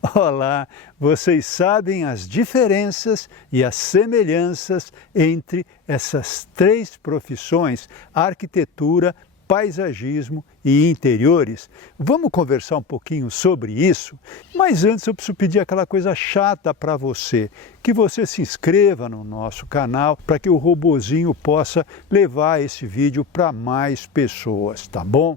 Olá, vocês sabem as diferenças e as semelhanças entre essas três profissões: arquitetura, paisagismo e interiores? Vamos conversar um pouquinho sobre isso? Mas antes eu preciso pedir aquela coisa chata para você, que você se inscreva no nosso canal para que o robozinho possa levar esse vídeo para mais pessoas, tá bom?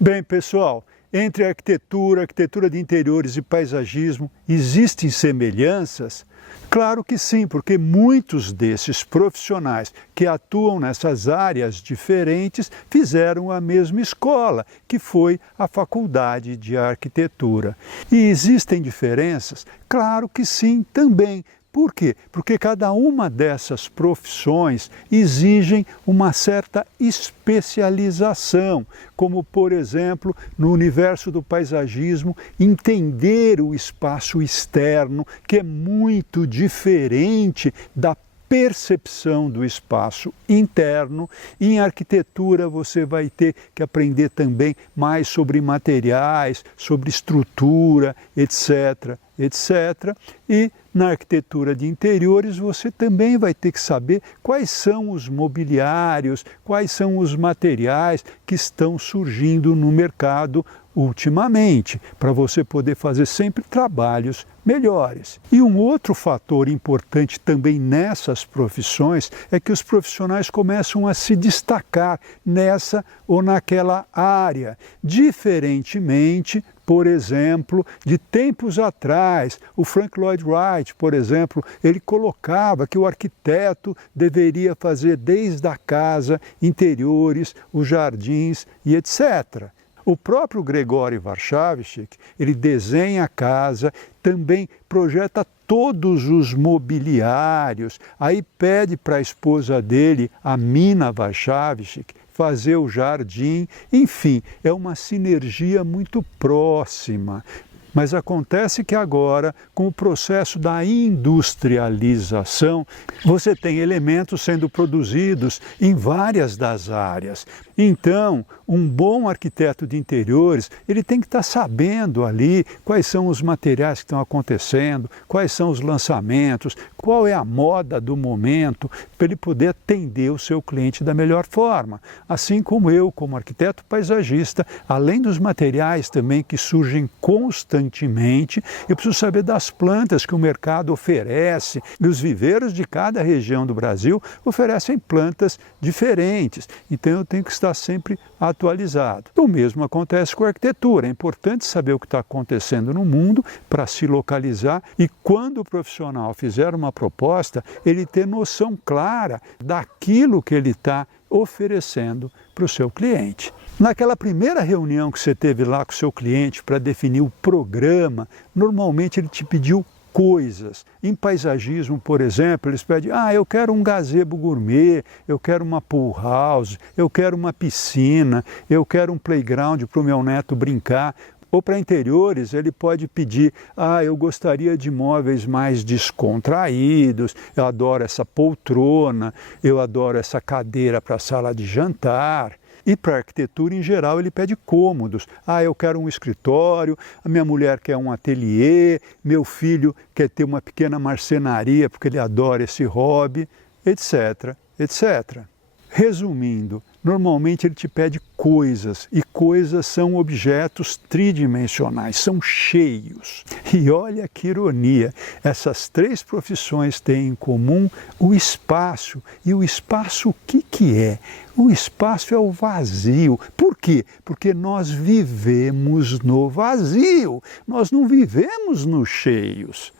Bem, pessoal, entre arquitetura de interiores e paisagismo, existem semelhanças? Claro que sim, porque muitos desses profissionais que atuam nessas áreas diferentes fizeram a mesma escola, que foi a Faculdade de Arquitetura. E existem diferenças? Claro que sim, também. Por quê? Porque cada uma dessas profissões exigem uma certa especialização, como, por exemplo, no universo do paisagismo, entender o espaço externo, que é muito diferente da percepção do espaço interno. E em arquitetura você vai ter que aprender também mais sobre materiais, sobre estrutura, etc., etc. E na arquitetura de interiores você também vai ter que saber quais são os mobiliários, quais são os materiais que estão surgindo no mercado ultimamente, para você poder fazer sempre trabalhos melhores. E um outro fator importante também nessas profissões é que os profissionais começam a se destacar nessa ou naquela área, diferentemente, por exemplo, de tempos atrás. O Frank Lloyd Wright, por exemplo, ele colocava que o arquiteto deveria fazer desde a casa, interiores, os jardins e etc. O próprio Gregóry Warszawski, ele desenha a casa, também projeta todos os mobiliários, aí pede para a esposa dele, a Mina Warszawski, fazer o jardim, enfim, é uma sinergia muito próxima. Mas acontece que agora, com o processo da industrialização, você tem elementos sendo produzidos em várias das áreas. Então, um bom arquiteto de interiores, ele tem que estar sabendo ali quais são os materiais que estão acontecendo, quais são os lançamentos, qual é a moda do momento, para ele poder atender o seu cliente da melhor forma. Assim como eu, como arquiteto paisagista, além dos materiais também que surgem constantemente, eu preciso saber das plantas que o mercado oferece, e os viveiros de cada região do Brasil oferecem plantas diferentes. Então eu tenho que estar sempre atualizado. O mesmo acontece com a arquitetura. É importante saber o que está acontecendo no mundo para se localizar e, quando o profissional fizer uma proposta, ele ter noção clara daquilo que ele está oferecendo para o seu cliente. Naquela primeira reunião que você teve lá com o seu cliente para definir o programa, normalmente ele te pediu coisas. Em paisagismo, por exemplo, eles pedem: eu quero um gazebo gourmet, eu quero uma pool house, eu quero uma piscina, eu quero um playground para o meu neto brincar. Ou para interiores, ele pode pedir: eu gostaria de móveis mais descontraídos, eu adoro essa poltrona, eu adoro essa cadeira para a sala de jantar. E para a arquitetura, em geral, ele pede cômodos. Eu quero um escritório, a minha mulher quer um ateliê, meu filho quer ter uma pequena marcenaria porque ele adora esse hobby, etc., etc. Resumindo, normalmente ele te pede coisas, e coisas são objetos tridimensionais, são cheios. E olha que ironia, essas três profissões têm em comum o espaço. E o espaço o que é? O espaço é o vazio. Por quê? Porque nós vivemos no vazio, nós não vivemos nos cheios.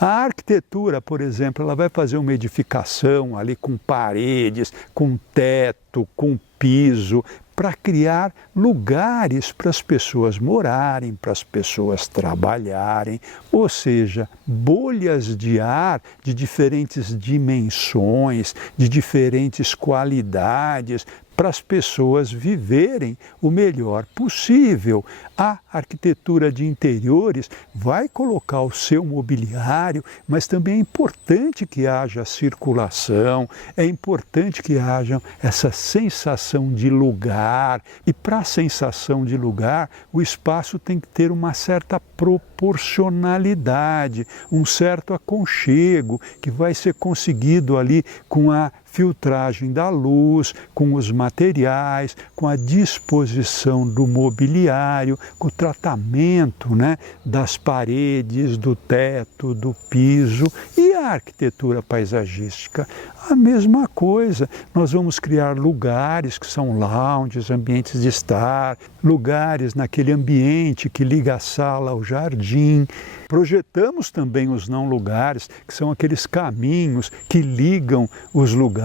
A arquitetura, por exemplo, ela vai fazer uma edificação ali com paredes, com teto, com piso, para criar lugares para as pessoas morarem, para as pessoas trabalharem, ou seja, bolhas de ar de diferentes dimensões, de diferentes qualidades, para as pessoas viverem o melhor possível. A arquitetura de interiores vai colocar o seu mobiliário, mas também é importante que haja circulação, é importante que haja essa sensação de lugar. E para a sensação de lugar, o espaço tem que ter uma certa proporcionalidade, um certo aconchego que vai ser conseguido ali com a filtragem da luz, com os materiais, com a disposição do mobiliário, com o tratamento, né, das paredes, do teto, do piso. E a arquitetura paisagística? A mesma coisa. Nós vamos criar lugares que são lounges, ambientes de estar, lugares naquele ambiente que liga a sala ao jardim. Projetamos também os não lugares, que são aqueles caminhos que ligam os lugares.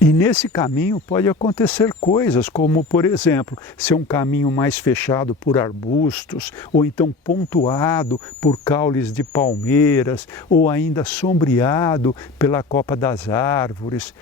E nesse caminho pode acontecer coisas como, por exemplo, ser um caminho mais fechado por arbustos, ou então pontuado por caules de palmeiras, ou ainda sombreado pela copa das árvores.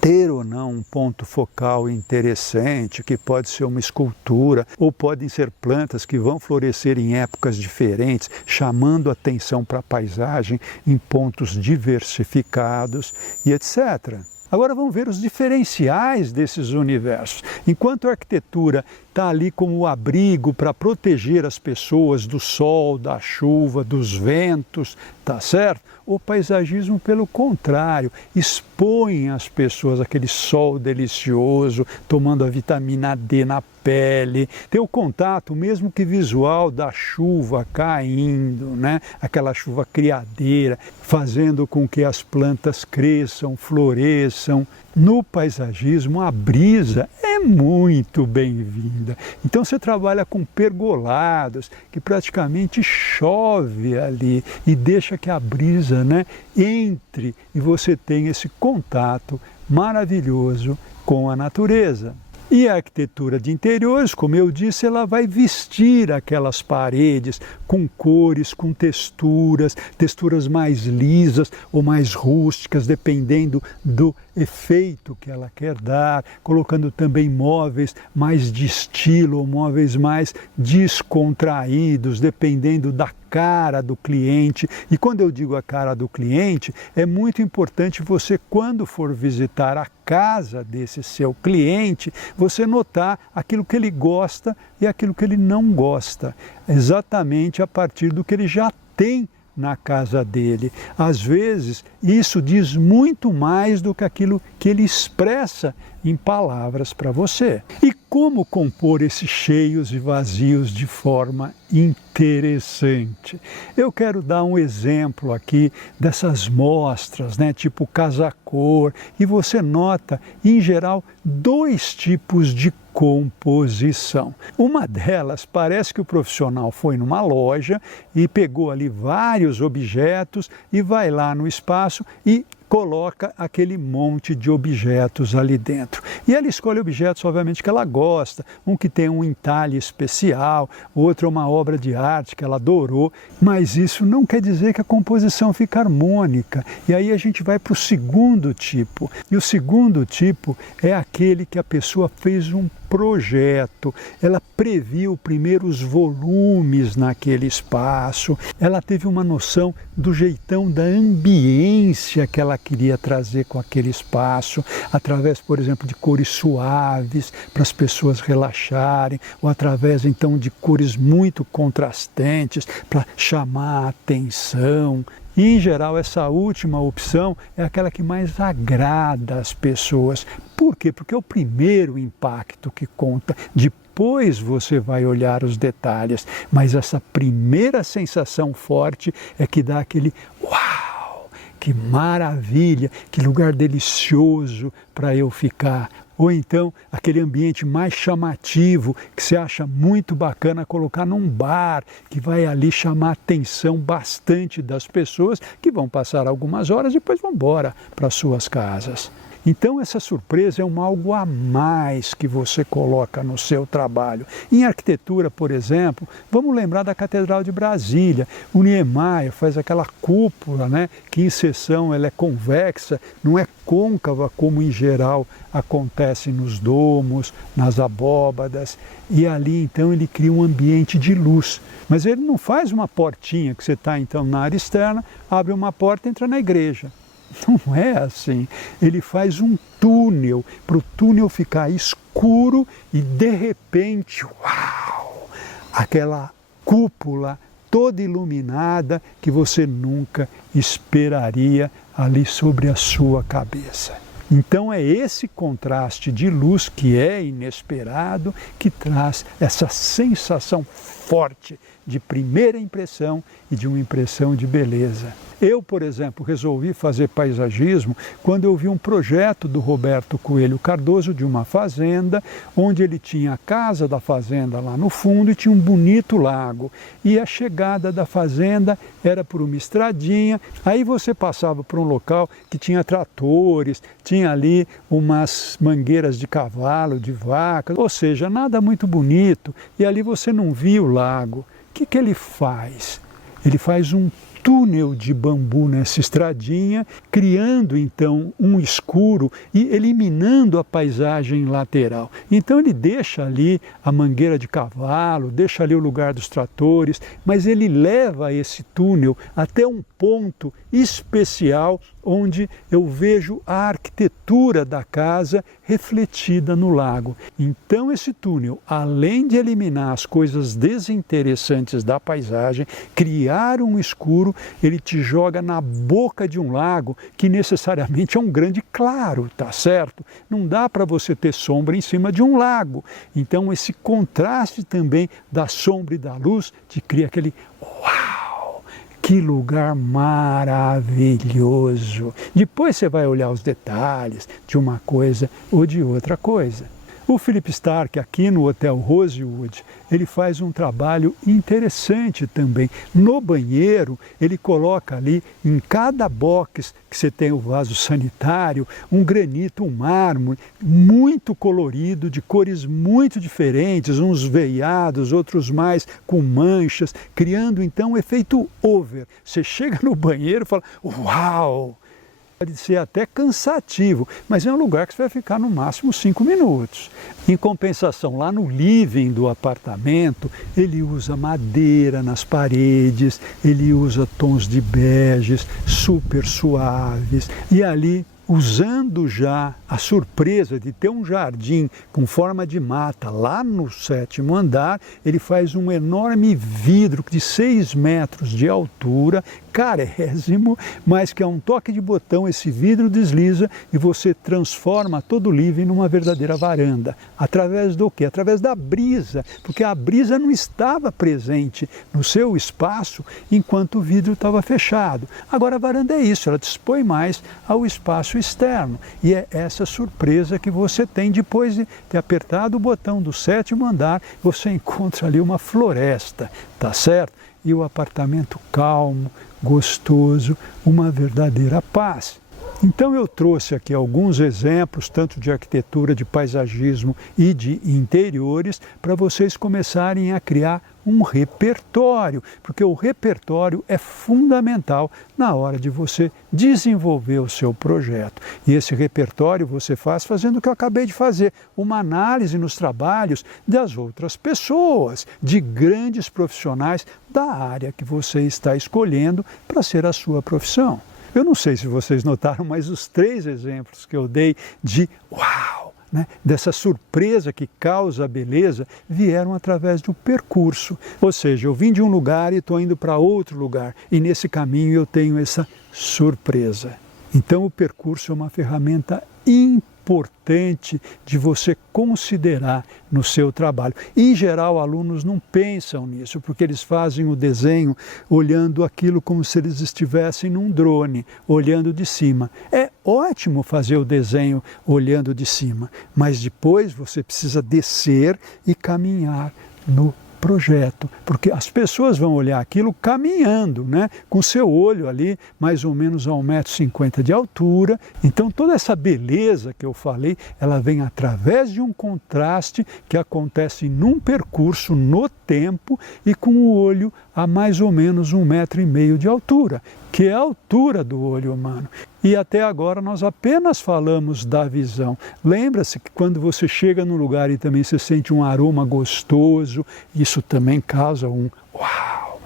Ter ou não um ponto focal interessante, que pode ser uma escultura, ou podem ser plantas que vão florescer em épocas diferentes, chamando atenção para a paisagem em pontos diversificados e etc. Agora vamos ver os diferenciais desses universos. Enquanto a arquitetura está ali como o abrigo para proteger as pessoas do sol, da chuva, dos ventos, tá certo? O paisagismo, pelo contrário, expõe as pessoas àquele sol delicioso, tomando a vitamina D na pele, ter o contato, mesmo que visual, da chuva caindo, né? Aquela chuva criadeira, fazendo com que as plantas cresçam, floresçam. No paisagismo, a brisa é muito bem-vinda. Então você trabalha com pergolados, que praticamente chove ali e deixa que a brisa, né, entre e você tem esse contato maravilhoso com a natureza. E a arquitetura de interiores, como eu disse, ela vai vestir aquelas paredes com cores, com texturas, texturas mais lisas ou mais rústicas, dependendo do efeito que ela quer dar, colocando também móveis mais de estilo ou móveis mais descontraídos, dependendo da cara do cliente. E quando eu digo a cara do cliente, é muito importante você, quando for visitar a casa desse seu cliente, você notar aquilo que ele gosta e aquilo que ele não gosta, exatamente a partir do que ele já tem na casa dele. Às vezes, isso diz muito mais do que aquilo que ele expressa em palavras para você. E como compor esses cheios e vazios de forma interessante? Eu quero dar um exemplo aqui dessas mostras, né, tipo casa-cor, e você nota, em geral, dois tipos de composição. Uma delas, parece que o profissional foi numa loja e pegou ali vários objetos e vai lá no espaço e coloca aquele monte de objetos ali dentro. E ela escolhe objetos, obviamente, que ela gosta, um que tem um entalhe especial, outro é uma obra de arte que ela adorou, mas isso não quer dizer que a composição fica harmônica. E aí a gente vai para o segundo tipo. E o segundo tipo é aquele que a pessoa fez um projeto, ela previu primeiro os volumes naquele espaço, ela teve uma noção do jeitão da ambiência que ela queria trazer com aquele espaço, através, por exemplo, de cores suaves para as pessoas relaxarem, ou através então de cores muito contrastantes para chamar a atenção. E, em geral, essa última opção é aquela que mais agrada as pessoas. Por quê? Porque é o primeiro impacto que conta. Depois você vai olhar os detalhes, mas essa primeira sensação forte é que dá aquele uau, que maravilha, que lugar delicioso para eu ficar. Ou então aquele ambiente mais chamativo, que você acha muito bacana colocar num bar, que vai ali chamar a atenção bastante das pessoas, que vão passar algumas horas e depois vão embora para suas casas. Então essa surpresa é algo a mais que você coloca no seu trabalho. Em arquitetura, por exemplo, vamos lembrar da Catedral de Brasília. O Niemeyer faz aquela cúpula, né, que em seção ela é convexa, não é côncava como em geral acontece nos domos, nas abóbadas, e ali então ele cria um ambiente de luz. Mas ele não faz uma portinha que você está então na área externa, abre uma porta e entra na igreja. Não é assim. Ele faz um túnel, para o túnel ficar escuro e de repente, uau! Aquela cúpula toda iluminada que você nunca esperaria ali sobre a sua cabeça. Então é esse contraste de luz que é inesperado que traz essa sensação forte de primeira impressão e de uma impressão de beleza. Eu, por exemplo, resolvi fazer paisagismo quando eu vi um projeto do Roberto Coelho Cardoso de uma fazenda, onde ele tinha a casa da fazenda lá no fundo e tinha um bonito lago. E a chegada da fazenda era por uma estradinha, aí você passava por um local que tinha tratores, tinha ali umas mangueiras de cavalo, de vaca, ou seja, nada muito bonito, e ali você não via o lago. O que ele faz? Ele faz um túnel de bambu nessa estradinha, criando então um escuro e eliminando a paisagem lateral. Então ele deixa ali a mangueira de cavalo, deixa ali o lugar dos tratores, mas ele leva esse túnel até um ponto especial onde eu vejo a arquitetura da casa refletida no lago. Então esse túnel, além de eliminar as coisas desinteressantes da paisagem, criar um escuro, ele te joga na boca de um lago que necessariamente é um grande claro, tá certo? Não dá para você ter sombra em cima de um lago. Então esse contraste também da sombra e da luz te cria aquele uau! Que lugar maravilhoso! Depois você vai olhar os detalhes de uma coisa ou de outra coisa. O Philip Stark, aqui no Hotel Rosewood, ele faz um trabalho interessante também. No banheiro, ele coloca ali, em cada box que você tem o vaso sanitário, um granito, um mármore, muito colorido, de cores muito diferentes, uns veiados, outros mais com manchas, criando então um efeito over. Você chega no banheiro e fala, uau! Pode ser até cansativo, mas é um lugar que você vai ficar no máximo 5 minutos. Em compensação, lá no living do apartamento, ele usa madeira nas paredes, ele usa tons de beges super suaves, e ali, usando já a surpresa de ter um jardim com forma de mata lá no 7º andar, ele faz um enorme vidro de 6 metros de altura, carésimo, mas que a um toque de botão esse vidro desliza e você transforma todo o living numa verdadeira varanda. Através do quê? Através da brisa, porque a brisa não estava presente no seu espaço enquanto o vidro estava fechado. Agora a varanda é isso, ela dispõe mais ao espaço externo. E é essa surpresa que você tem depois de ter apertado o botão do 7º andar, você encontra ali uma floresta, tá certo? E o apartamento calmo, gostoso, uma verdadeira paz. Então eu trouxe aqui alguns exemplos, tanto de arquitetura, de paisagismo e de interiores, para vocês começarem a criar um repertório, porque o repertório é fundamental na hora de você desenvolver o seu projeto. E esse repertório você faz fazendo o que eu acabei de fazer, uma análise nos trabalhos das outras pessoas, de grandes profissionais da área que você está escolhendo para ser a sua profissão. Eu não sei se vocês notaram, mas os 3 exemplos que eu dei de uau, né, dessa surpresa que causa a beleza, vieram através do percurso. Ou seja, eu vim de um lugar e estou indo para outro lugar, e nesse caminho eu tenho essa surpresa. Então o percurso é uma ferramenta importante de você considerar no seu trabalho. Em geral, alunos não pensam nisso, porque eles fazem o desenho olhando aquilo como se eles estivessem num drone, olhando de cima. É ótimo fazer o desenho olhando de cima, mas depois você precisa descer e caminhar no projeto, porque as pessoas vão olhar aquilo caminhando, né? Com seu olho ali, mais ou menos a 1,50 m de altura. Então toda essa beleza que eu falei, ela vem através de um contraste que acontece num percurso no tempo e com o olho a mais ou menos 1,5 m de altura, que é a altura do olho humano. E até agora nós apenas falamos da visão. Lembra-se que quando você chega num lugar e também você sente um aroma gostoso, isso também causa um uau!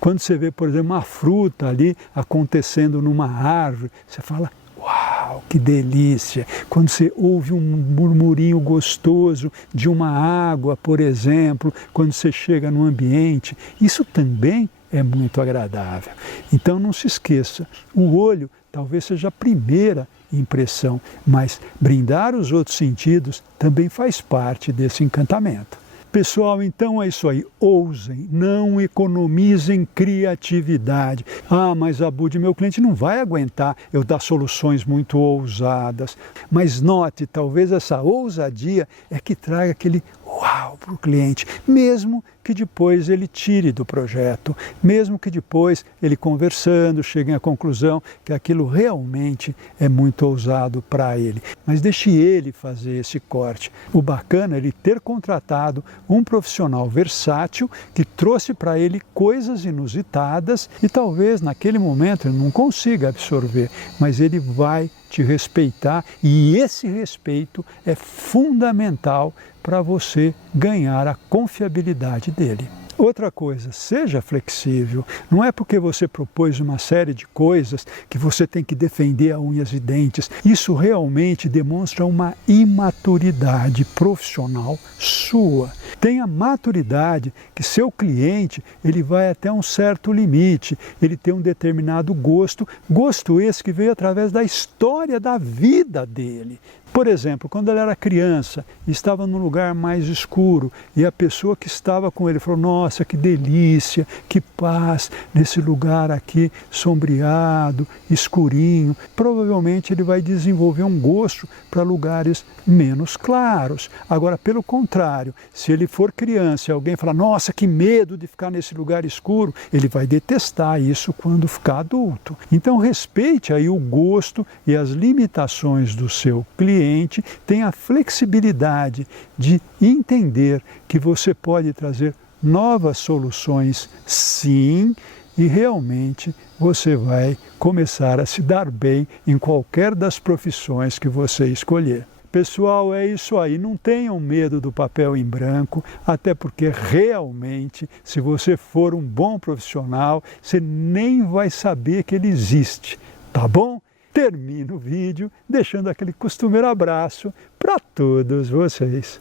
Quando você vê, por exemplo, uma fruta ali acontecendo numa árvore, você fala, uau, que delícia! Quando você ouve um murmurinho gostoso de uma água, por exemplo, quando você chega num ambiente, isso também é muito agradável. Então não se esqueça, o olho talvez seja a primeira impressão, mas brindar os outros sentidos também faz parte desse encantamento. Pessoal, então é isso aí, ousem, não economizem criatividade. Ah, mas Abud, meu cliente não vai aguentar eu dar soluções muito ousadas. Mas note, talvez essa ousadia é que traga aquele uau para o cliente, mesmo que depois ele tire do projeto, mesmo que depois ele conversando chegue à conclusão que aquilo realmente é muito ousado para ele. Mas deixe ele fazer esse corte. O bacana é ele ter contratado um profissional versátil que trouxe para ele coisas inusitadas e talvez naquele momento ele não consiga absorver, mas ele vai te respeitar e esse respeito é fundamental para você ganhar a confiabilidade dele. Outra coisa, seja flexível. Não é porque você propôs uma série de coisas que você tem que defender a unhas e dentes. Isso realmente demonstra uma imaturidade profissional sua. Tenha maturidade que seu cliente ele vai até um certo limite, ele tem um determinado gosto esse que veio através da história da vida dele. Por exemplo, quando ele era criança e estava num lugar mais escuro e a pessoa que estava com ele falou, nossa, que delícia, que paz nesse lugar aqui sombreado, escurinho, provavelmente ele vai desenvolver um gosto para lugares menos claros. Agora, pelo contrário, se ele for criança e alguém falar, nossa, que medo de ficar nesse lugar escuro, ele vai detestar isso quando ficar adulto. Então, respeite aí o gosto e as limitações do seu cliente, tenha a flexibilidade de entender que você pode trazer novas soluções, sim, e realmente você vai começar a se dar bem em qualquer das profissões que você escolher. Pessoal, é isso aí, não tenham medo do papel em branco, até porque realmente, se você for um bom profissional, você nem vai saber que ele existe, tá bom? Termino o vídeo deixando aquele costumeiro abraço para todos vocês.